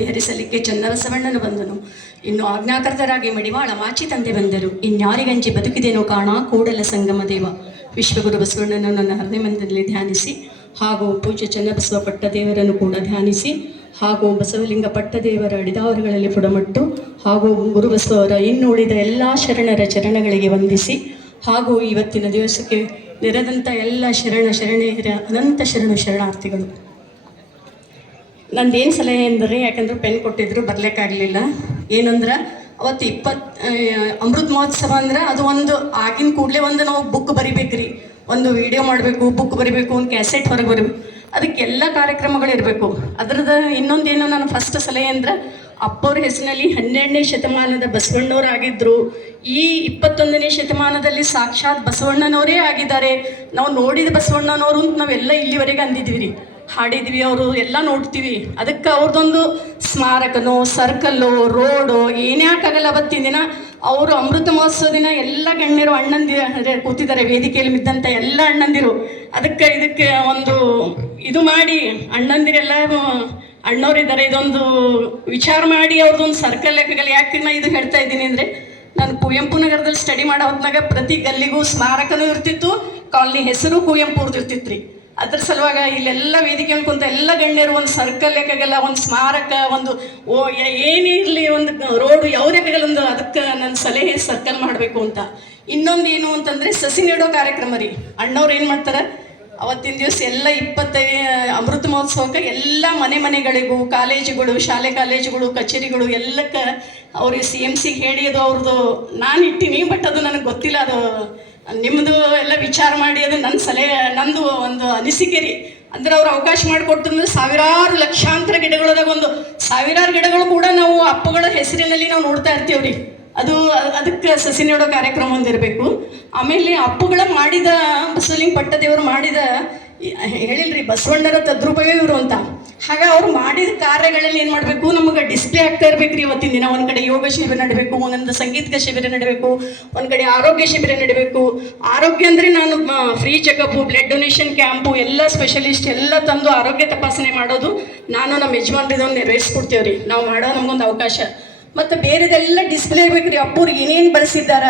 ಹರಿಸಲಿಕ್ಕೆ ಚನ್ನಬಸವಣ್ಣನು ಬಂದನು. ಇನ್ನು ಆಜ್ಞಾಕರ್ತರಾಗಿ ಮಡಿವಾಳ ಮಾಚಿ ತಂದೆ ಬಂದರು. ಇನ್ಯಾರಿಗಂಜಿ ಬದುಕಿದೇನೋ ಕಾಣ ಕೂಡಲ ಸಂಗಮ ದೇವ. ವಿಶ್ವಗುರು ಬಸವಣ್ಣನನ್ನು ನನ್ನ ಹೃದಯ ಮಂದಿರದಲ್ಲಿ ಧ್ಯಾನಿಸಿ, ಹಾಗೂ ಪೂಜ್ಯ ಚನ್ನಬಸವ ಪಟ್ಟದೇವರನ್ನು ಕೂಡ ಧ್ಯಾನಿಸಿ, ಹಾಗೂ ಬಸವಲಿಂಗ ಪಟ್ಟದೇವರ ಅಡಿದಾವರುಗಳಲ್ಲಿ ಪುಡಮಟ್ಟು, ಹಾಗೂ ಗುರುಬಸವರ ಇನ್ನು ಉಳಿದ ಎಲ್ಲ ಶರಣರ ಚರಣಗಳಿಗೆ ವಂದಿಸಿ, ಹಾಗೂ ಇವತ್ತಿನ ದಿವಸಕ್ಕೆ ನೆರೆದಂಥ ಎಲ್ಲ ಶರಣ ಶರಣೆಯರ ಅನಂತ ಶರಣ ಶರಣಾರ್ಥಿಗಳು. ನಂದೇನು ಸಲಹೆ ಎಂದರೆ, ಯಾಕಂದ್ರೆ ಪೆನ್ ಕೊಟ್ಟಿದ್ರು ಬರ್ಲಿಕ್ಕಾಗಲಿಲ್ಲ. ಏನಂದ್ರೆ, ಅವತ್ತು ಇಪ್ಪತ್ ಅಮೃತ್ ಮಹೋತ್ಸವ ಅಂದ್ರೆ ಅದು ಒಂದು ಆಗಿನ ಕೂಡಲೇ ಒಂದು ನಾವು ಬುಕ್ ಬರಿಬೇಕ್ರಿ. ಒಂದು ವಿಡಿಯೋ ಮಾಡಬೇಕು ಬುಕ್ ಬರಿಬೇಕು, ಒಂದು ಕ್ಯಾಸೆಟ್ ಹೊರಗೆ ಬರಬೇಕು. ಅದಕ್ಕೆಲ್ಲ ಕಾರ್ಯಕ್ರಮಗಳು ಇರಬೇಕು. ಅದ್ರದ್ದು ಇನ್ನೊಂದೇನು ನಾನು ಫಸ್ಟ್ ಸಲಹೆ ಅಂದ್ರೆ, ಅಪ್ಪವ್ರ ಹೆಸರಿನಲ್ಲಿ ಹನ್ನೆರಡನೇ ಶತಮಾನದ ಬಸವಣ್ಣವ್ರು ಆಗಿದ್ರು. ಈ ಇಪ್ಪತ್ತೊಂದನೇ ಶತಮಾನದಲ್ಲಿ ಸಾಕ್ಷಾತ್ ಬಸವಣ್ಣನವರೇ ಆಗಿದ್ದಾರೆ. ನಾವು ನೋಡಿದ ಬಸವಣ್ಣನವರು ಅಂತ ನಾವೆಲ್ಲ ಇಲ್ಲಿವರೆಗೆ ಅಂದಿದ್ದೀವಿ ರೀ. ಹಾಡಿದ್ವಿ ಅವರು, ಎಲ್ಲ ನೋಡ್ತೀವಿ. ಅದಕ್ಕೆ ಅವ್ರದ್ದೊಂದು ಸ್ಮಾರಕನೋ, ಸರ್ಕಲ್ಲು, ರೋಡು ಏನ್ಯಾಕಾಗಲ್ಲ ಅವತ್ತಿನ ದಿನ. ಅವರು ಅಮೃತ ಮಹೋತ್ಸವ ದಿನ ಎಲ್ಲ ಗಣ್ಯರು, ಅಣ್ಣಂದಿರ ಕೂತಿದ್ದಾರೆ ವೇದಿಕೆಯಲ್ಲಿ ಬಿದ್ದಂಥ ಎಲ್ಲ ಅಣ್ಣಂದಿರು. ಅದಕ್ಕೆ ಇದಕ್ಕೆ ಒಂದು ಇದು ಮಾಡಿ ಅಣ್ಣಂದಿರೆಲ್ಲ ಅಣ್ಣವರಿದ್ದಾರೆ ಇದೊಂದು ವಿಚಾರ ಮಾಡಿ ಅವ್ರದ್ದೊಂದು ಸರ್ಕಲ್ ಲೆಕ್ಕಗಳು ಯಾಕೆ ನಾನು ಇದು ಹೇಳ್ತಾ ಇದ್ದೀನಿ ಅಂದರೆ, ನಾನು ಕುವೆಂಪು ನಗರದಲ್ಲಿ ಸ್ಟಡಿ ಮಾಡೋ ಹೊತ್ನಾಗ ಪ್ರತಿ ಗಲ್ಲಿಗೂ ಸ್ಮಾರಕನೂ ಇರ್ತಿತ್ತು, ಕಾಲನಿ ಹೆಸರು ಕುವೆಂಪು ಇರ್ತಿತ್ತು ರೀ ಅದ್ರ ಸಲುವಾಗ ಇಲ್ಲೆಲ್ಲ ವೇದಿಕೆ ಕುಂತ ಎಲ್ಲ ಗಣ್ಯರು ಒಂದು ಸರ್ಕಲ್ ಯಾಕಾಗಲ್ಲ ಒಂದು ಸ್ಮಾರಕ, ಒಂದು ಓ ಏನೇ ಇರಲಿ ಒಂದು ರೋಡು ಯಾವುದೇ ಒಂದು ಅದಕ್ಕೆ ನನ್ನ ಸಲಹೆ ಸರ್ಕಲ್ ಮಾಡಬೇಕು ಅಂತ. ಇನ್ನೊಂದು ಏನು ಅಂತಂದರೆ ಸಸಿ ನೆಡೋ ಕಾರ್ಯಕ್ರಮ ರೀ. ಅಣ್ಣವ್ರು ಏನು ಮಾಡ್ತಾರೆ? ಅವತ್ತಿನ ದಿವಸ ಎಲ್ಲ ಇಪ್ಪತ್ತೈ ಅಮೃತ ಮಹೋತ್ಸವಕ್ಕೆ ಎಲ್ಲ ಮನೆ ಮನೆಗಳಿಗೂ, ಕಾಲೇಜುಗಳು, ಶಾಲೆ ಕಾಲೇಜುಗಳು, ಕಚೇರಿಗಳು ಎಲ್ಲಕ್ಕೆ ಅವ್ರಿಗೆ ಸಿ ಎಂ ಸಿಗೆ ಹೇಳಿ ಅದು ಅವ್ರದ್ದು ನಾನು ಇಟ್ಟಿನಿ ಬಟ್ ಅದು ನನಗೆ ಗೊತ್ತಿಲ್ಲ ಅದು ನಿಮ್ಮದು ಎಲ್ಲ ವಿಚಾರ ಮಾಡಿ ಅದು ನನ್ನ ಸಲಹೆ, ನಂದು ಒಂದು ಅನಿಸಿಕೆ ರೀ. ಅಂದ್ರೆ ಅವ್ರು ಅವಕಾಶ ಮಾಡಿಕೊಟ್ಟಂದ್ರೆ ಸಾವಿರಾರು ಲಕ್ಷಾಂತರ ಗಿಡಗಳದಾಗ ಒಂದು ಸಾವಿರಾರು ಗಿಡಗಳು ಕೂಡ ನಾವು ಅಪ್ಪಗಳ ಹೆಸರಿನಲ್ಲಿ ನಾವು ನೋಡ್ತಾ ಇರ್ತೀವಿ ರೀ. ಅದು, ಅದಕ್ಕೆ ಸಸಿ ನೆಡೋ ಕಾರ್ಯಕ್ರಮ ಒಂದಿರಬೇಕು. ಆಮೇಲೆ ಅಪ್ಪುಗಳ ಮಾಡಿದ ಬಸಲಿಂಗ್ ಪಟ್ಟದೇವರು ಮಾಡಿದ ಹೇಳಿಲ್ರಿ, ಬಸವಣ್ಣರ ತದ್ರೂಪವೇ ಇವರು ಅಂತ. ಹಾಗೆ ಅವ್ರು ಮಾಡಿದ ಕಾರ್ಯಗಳಲ್ಲಿ ಏನು ಮಾಡಬೇಕು? ನಮಗೆ ಡಿಸ್ಪ್ಲೇ ಆಗ್ತಾ ಇರ್ಬೇಕ್ರಿ ಇವತ್ತಿನ ದಿನ. ಒಂದು ಕಡೆ ಯೋಗ ಶಿಬಿರ ನಡಬೇಕು, ಒಂದೊಂದು ಸಂಗೀತ ಶಿಬಿರ ನಡಬೇಕು, ಒಂದು ಕಡೆ ಆರೋಗ್ಯ ಶಿಬಿರ ನಡಬೇಕು. ಆರೋಗ್ಯ ಅಂದರೆ ನಾನು free checkup blood donation camp ಎಲ್ಲ ಸ್ಪೆಷಲಿಸ್ಟ್ ಎಲ್ಲ ತಂದು ಆರೋಗ್ಯ ತಪಾಸಣೆ ಮಾಡೋದು ನಾನು ನಮ್ಮ ಯಜಮಾನ್ರಿದೊಂದು ನೆರವೇರಿಸ್ಕೊಡ್ತೇವೆ ರೀ ನಾವು ಮಾಡೋ ನಮಗೊಂದು ಅವಕಾಶ. ಮತ್ತು ಬೇರೆದೆಲ್ಲ ಡಿಸ್ಪ್ಲೇ ಇರ್ಬೇಕ್ರಿ. ಅಪ್ಪವ್ರು ಏನೇನು ಬಳಸಿದ್ದಾರ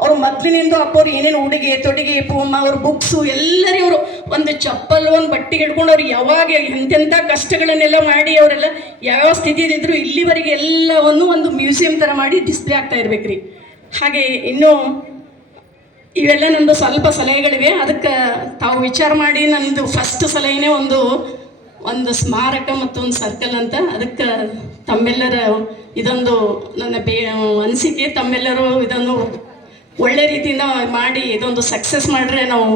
ಅವ್ರ ಮೊದಲಿನಿಂದ ಅಪ್ಪವ್ರು ಏನೇನು ಉಡುಗೆ, ತೊಡುಗೆ ಪೂಮ ಅವ್ರ ಬುಕ್ಸು ಎಲ್ಲರೂ ಇವರು ಒಂದು ಚಪ್ಪಲ್, ಒಂದು ಬಟ್ಟೆ ಹಿಡ್ಕೊಂಡು ಅವ್ರು ಯಾವಾಗ ಎಂತೆಂಥ ಕಷ್ಟಗಳನ್ನೆಲ್ಲ ಮಾಡಿ ಅವರೆಲ್ಲ ಯಾವ್ಯಾವ ಸ್ಥಿತಿಯಲ್ಲಿದ್ದರು ಇಲ್ಲಿವರೆಗೆ ಎಲ್ಲವನ್ನು ಒಂದು ಮ್ಯೂಸಿಯಂ ಥರ ಮಾಡಿ ಡಿಸ್ಪ್ಲೇ ಆಗ್ತಾ ಇರ್ಬೇಕ್ರಿ. ಹಾಗೆ ಇನ್ನೂ ಇವೆಲ್ಲ ನಂದು ಸ್ವಲ್ಪ ಸಲಹೆಗಳಿವೆ. ಅದಕ್ಕೆ ತಾವು ವಿಚಾರ ಮಾಡಿ ನಂದು ಫಸ್ಟ್ ಸಲಹೆನೇ ಒಂದು ಒಂದು ಸ್ಮಾರಕ ಮತ್ತು ಒಂದು ಸರ್ಕಲ್ ಅಂತ. ಅದಕ್ಕೆ ತಮ್ಮೆಲ್ಲರ ಇದೊಂದು ನನ್ನ ಬೇ, ಅನಿಸಿಕೆ ತಮ್ಮೆಲ್ಲರೂ ಇದನ್ನು ಒಳ್ಳೆ ರೀತಿಯಿಂದ ಮಾಡಿ ಇದೊಂದು ಸಕ್ಸಸ್ ಮಾಡಿದ್ರೆ ನಾವು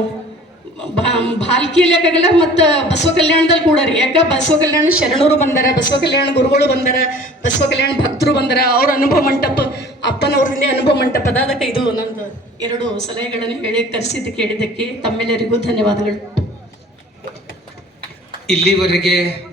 ಭಾಲ್ಕಿ ಲೆಕ್ಕಾಗಲ್ಲ ಮತ್ತು ಬಸವ ಕಲ್ಯಾಣದಲ್ಲಿ ಕೂಡ ರೀ. ಯಾಕೆ? ಬಸವ ಕಲ್ಯಾಣ ಶರಣರು ಬಂದಾರ, ಬಸವ ಕಲ್ಯಾಣ ಗುರುಗಳು ಬಂದಾರ, ಬಸವ ಕಲ್ಯಾಣ ಭಕ್ತರು ಬಂದಾರ, ಅವ್ರ ಅನುಭವ ಮಂಟಪ ಅಪ್ಪನವ್ರಿಂದ ಅನುಭವ ಮಂಟಪ ಅದ. ಅದಕ್ಕೆ ಇದು ನಂದು ಎರಡು ಸಲಹೆಗಳನ್ನು ಹೇಳಿ ಕರೆಸಿದ್ದು ಕೇಳಿದ್ದಕ್ಕೆ ತಮ್ಮೆಲ್ಲರಿಗೂ ಧನ್ಯವಾದಗಳು. ಇಲ್ಲಿವರೆಗೆ